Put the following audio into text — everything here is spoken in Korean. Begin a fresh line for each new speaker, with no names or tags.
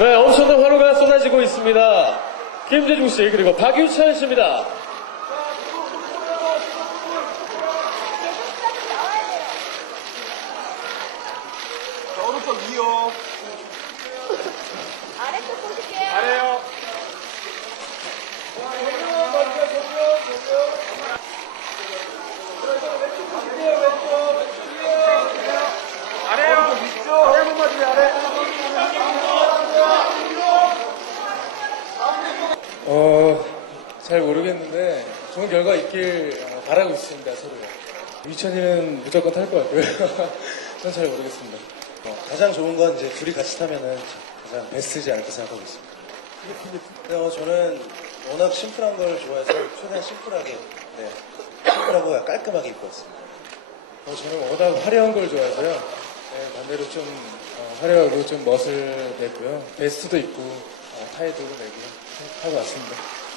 네, 엄청난 환호가 쏟아지고 있습니다. 김재중 씨, 그리고 박유찬 씨입니다.
자, 오른쪽 2호.
아래쪽 보실게요.
아래요. 아래요. 왼쪽 아래 한번 봐주세요, 아래.
어, 잘 모르겠는데 좋은 결과 있길 어, 바라고 있습니다, 서로가. 유찬이는 무조건 탈 것 같고요. 전 잘 모르겠습니다.
어, 가장 좋은 건 이제 둘이 같이 타면은 가장 베스트지 않을까 생각하고 있습니다. 어, 저는 워낙 심플한 걸 좋아해서 최대한 심플하게, 네, 심플하고 깔끔하게 입고 왔습니다.
어, 저는 워낙 화려한 걸 좋아해서요. 네, 반대로 좀 어, 화려하고 좀 멋을 내고요. 베스트도 있고 어, 타이도 내고 하고 왔습니다.